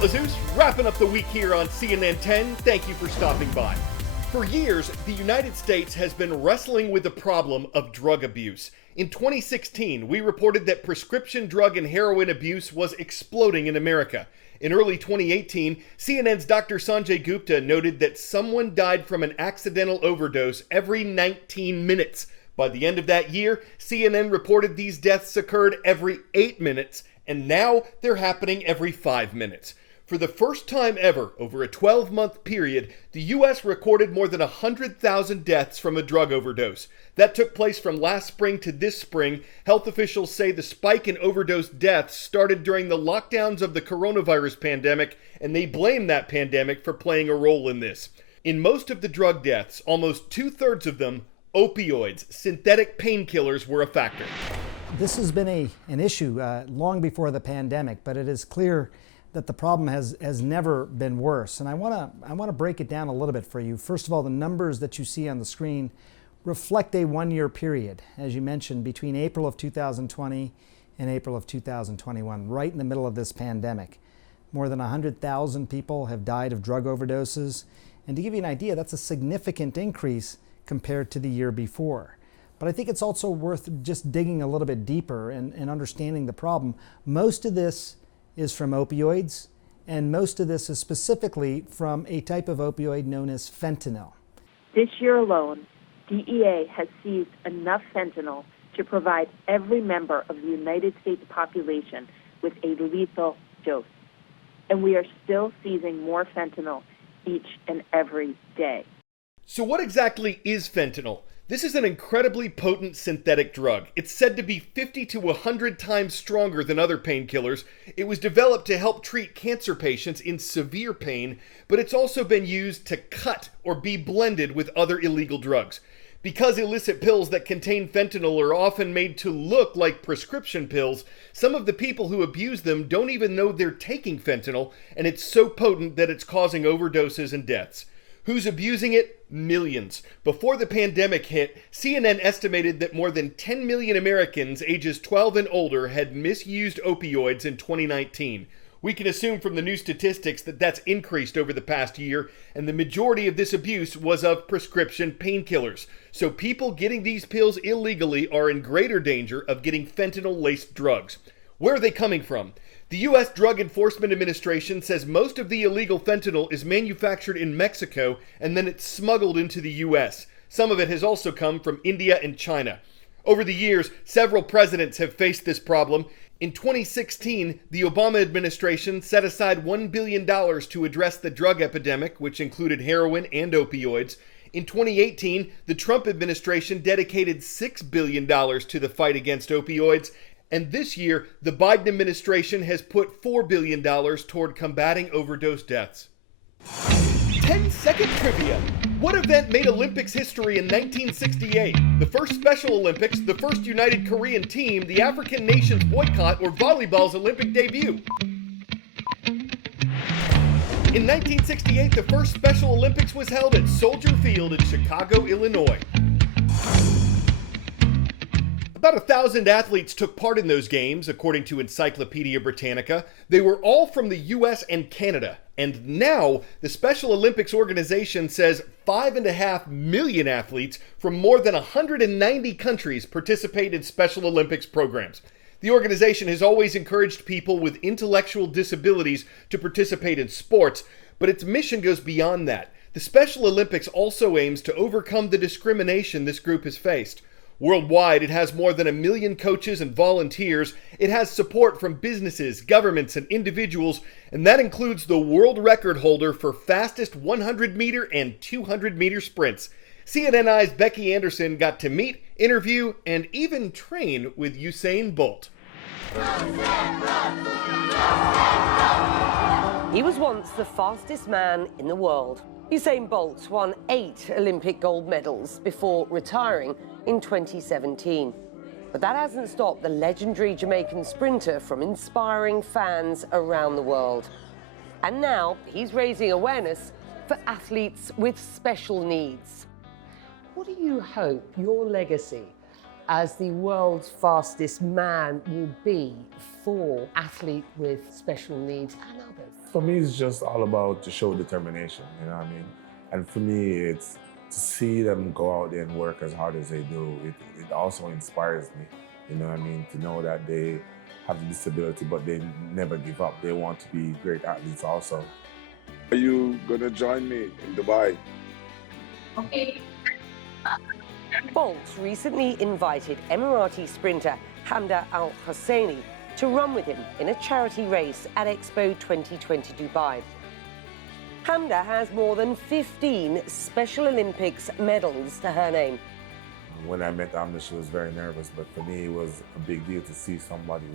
Azus, wrapping up the week here on CNN 10. Thank you for stopping by. For years, the United States has been wrestling with the problem of drug abuse. In 2016, we reported that prescription drug and heroin abuse was exploding in America. In early 2018, CNN's Dr. Sanjay Gupta noted that someone died from an accidental overdose every 19 minutes. By the end of that year, CNN reported these deaths occurred every 8 minutes, and now they're happening every 5 minutes. For the first time ever, over a 12-month period, the U.S. recorded more than 100,000 deaths from a drug overdose. That took place from last spring to this spring. Health officials say the spike in overdose deaths started during the lockdowns of the coronavirus pandemic, and they blame that pandemic for playing a role in this. In most of the drug deaths, almost 2/3 of them, opioids, synthetic painkillers, were a factor. This has been an issue long before the pandemic, but it is clear that the problem has never been worse. And I want to break it down a little bit for you. First of all, the numbers that you see on the screen reflect a one-year period, as you mentioned, between April of 2020 and April of 2021, right in the middle of this pandemic. More than 100,000 people have died of drug overdoses. And to give you an idea, that's a significant increase compared to the year before. But I think it's also worth just digging a little bit deeper and understanding the problem. Most of this is from opioids, and most of this is specifically from a type of opioid known as fentanyl. This year alone, DEA has seized enough fentanyl to provide every member of the United States population with a lethal dose. And we are still seizing more fentanyl each and every day. So what exactly is fentanyl? This is an incredibly potent synthetic drug. It's said to be 50 to 100 times stronger than other painkillers. It was developed to help treat cancer patients in severe pain, but it's also been used to cut or be blended with other illegal drugs. Because illicit pills that contain fentanyl are often made to look like prescription pills, some of the people who abuse them don't even know they're taking fentanyl, and it's so potent that it's causing overdoses and deaths. Who's abusing it? Millions. Before the pandemic hit, CNN estimated that more than 10 million Americans ages 12 and older had misused opioids in 2019. We can assume from the new statistics that that's increased over the past year, and the majority of this abuse was of prescription painkillers. So people getting these pills illegally are in greater danger of getting fentanyl-laced drugs. Where are they coming from? The U.S. Drug Enforcement Administration says most of the illegal fentanyl is manufactured in Mexico and then it's smuggled into the U.S. Some of it has also come from India and China. Over the years, several presidents have faced this problem. In 2016, the Obama administration set aside $1 billion to address the drug epidemic, which included heroin and opioids. In 2018, the Trump administration dedicated $6 billion to the fight against opioids. And this year, the Biden administration has put $4 billion toward combating overdose deaths. 10-second trivia. What event made Olympics history in 1968? The first Special Olympics, the first United Korean team, the African nations boycott, or volleyball's Olympic debut? In 1968, the first Special Olympics was held at Soldier Field in Chicago, Illinois. About 1,000 athletes took part in those games, according to Encyclopedia Britannica. They were all from the US and Canada. And now, the Special Olympics organization says 5.5 million athletes from more than 190 countries participate in Special Olympics programs. The organization has always encouraged people with intellectual disabilities to participate in sports, but its mission goes beyond that. The Special Olympics also aims to overcome the discrimination this group has faced. Worldwide, it has more than 1 million coaches and volunteers. It has support from businesses, governments, and individuals, and that includes the world record holder for fastest 100-meter and 200-meter sprints. CNN's Becky Anderson got to meet, interview, and even train with Usain Bolt. He was once the fastest man in the world. Usain Bolt won 8 Olympic gold medals before retiring in 2017. But that hasn't stopped the legendary Jamaican sprinter from inspiring fans around the world. And now he's raising awareness for athletes with special needs. What do you hope your legacy as the world's fastest man will be for athletes with special needs and others? For me, it's just all about to show determination, you know what I mean? And for me, it's to see them go out there and work as hard as they do. It also inspires me, you know what I mean? To know that they have a disability, but they never give up. They want to be great athletes also. Are you gonna join me in Dubai? Okay. Bolt recently invited Emirati sprinter Hamda Al Hosseini to run with him in a charity race at Expo 2020 Dubai. Hamda has more than 15 Special Olympics medals to her name. When I met Amna, she was very nervous, but for me, it was a big deal to see somebody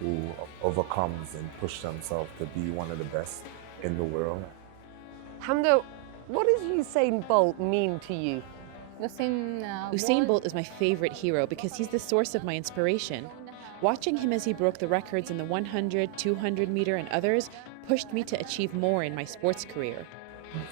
who overcomes and pushes themselves to be one of the best in the world. Hamda, what does Usain Bolt mean to you? Usain Bolt is my favorite hero because he's the source of my inspiration. Watching him as he broke the records in the 100, 200 meter and others pushed me to achieve more in my sports career.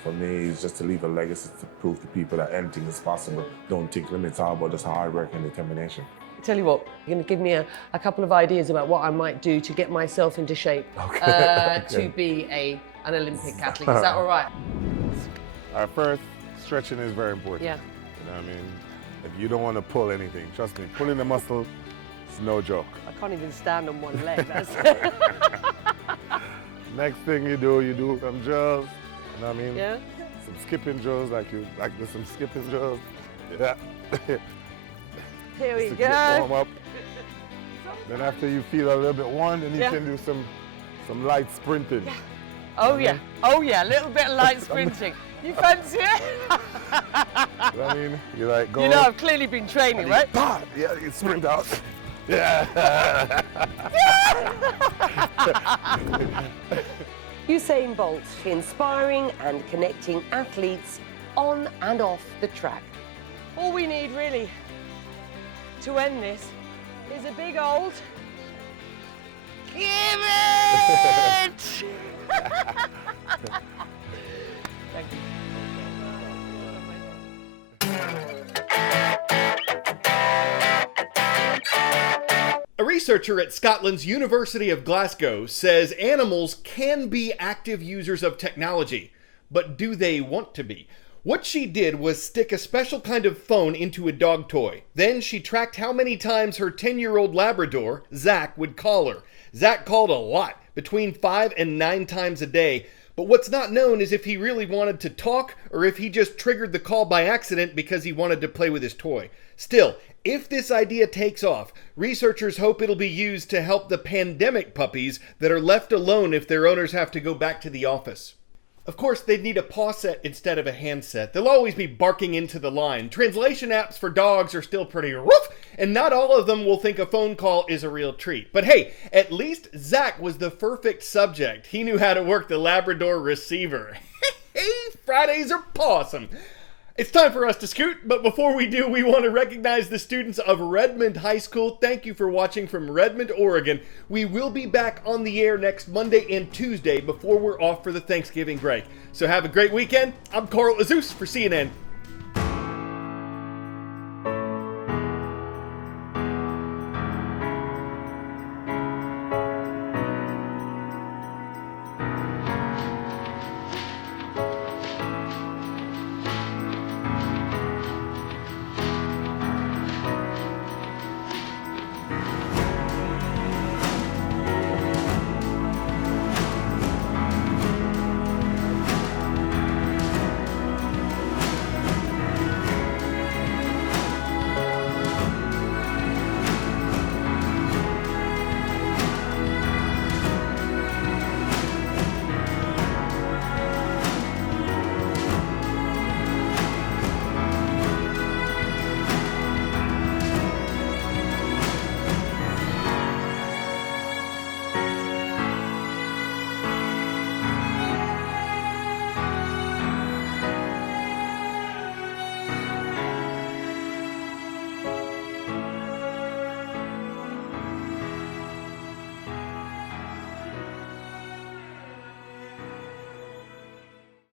For me, it's just to leave a legacy to prove to people that anything is possible. Don't think limits, all about just hard work and determination. Tell you what, you're going to give me a couple of ideas about what I might do to get myself into shape to be an Olympic athlete. Is that all right? First, stretching is very important. Yeah. You know what I mean? If you don't want to pull anything, trust me, pulling the muscle is no joke. I can't even stand on one leg. That's Next thing you do some drills. You know what I mean? Yeah. Some skipping drills, like there's some skipping drills. Yeah. Here we To go. get warm up. Then after you feel a little bit warm, then you can do some light sprinting. Yeah. Oh yeah, oh yeah, a little bit of light sprinting. You fancy it? You know what I mean? You like go. You know I've clearly been training, right? Yeah, you sprint out. Yeah. Usain Bolt, inspiring and connecting athletes on and off the track. All we need really to end this is a big old give it! Thank you. A researcher at Scotland's University of Glasgow says animals can be active users of technology, but do they want to be? What she did was stick a special kind of phone into a dog toy. Then she tracked how many times her 10-year-old Labrador, Zach, would call her. Zach called a lot, between 5 and 9 times a day. But what's not known is if he really wanted to talk or if he just triggered the call by accident because he wanted to play with his toy. Still, if this idea takes off, researchers hope it'll be used to help the pandemic puppies that are left alone if their owners have to go back to the office. Of course, they'd need a paw set instead of a handset. They'll always be barking into the line. Translation apps for dogs are still pretty rough, and not all of them will think a phone call is a real treat. But hey, at least Zach was the perfect subject. He knew how to work the Labrador receiver. Hey, Fridays are pawsome. It's time for us to scoot, but before we do, we want to recognize the students of Redmond High School. Thank you for watching from Redmond, Oregon. We will be back on the air next Monday and Tuesday before we're off for the Thanksgiving break. So have a great weekend. I'm Carl Azus for CNN.